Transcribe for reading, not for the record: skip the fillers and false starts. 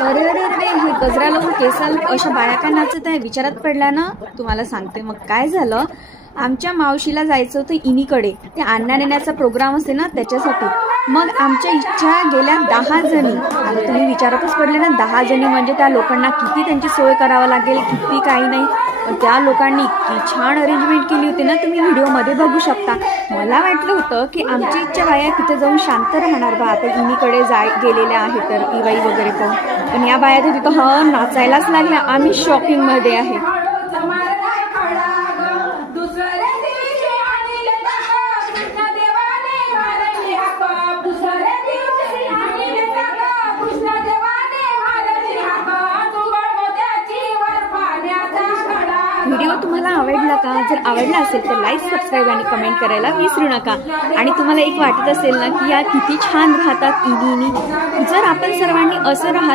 अरे अरे अरे हे गजरा लावून केसाल अशा बाया का नाचत आहे विचारात पडला ना. तुम्हाला सांगते मग काय झालं. आमच्या मावशीला जायचं होतं इनीकडे, ते आणण्या नेण्याचा प्रोग्राम असते ना त्याच्यासाठी. मग आमच्या इच्छा गेल्या 10 जणी. आता तुम्ही विचारातच पडले ना, 10 जणी म्हणजे त्या लोकांना किती त्यांची सोय करावं लागेल, किती काही नाही. पण त्या लोकांनी इतकी छान अरेंजमेंट केली होती ना, तुम्ही व्हिडिओमध्ये बघू शकता. मला वाटलं होतं की आमची इच्छा बाया तिथे जाऊन शांत राहणार बा, आता इनीकडे गेलेल्या आहे तर इवाई वगैरे पाहून. पण या बाया तर तिथं नाचायलाच लागल्या. आम्ही शॉकिंगमध्ये आहे. व्हिडिओ तुम्हाला आवडला का? जर आवडला असेल तर लाईक, सबस्क्राईब आणि कमेंट करायला विसरू नका. आणि तुम्हाला एक वाटत असेल ना की या किती छान राहतात इनी. जर आपण सर्वांनी असं राहत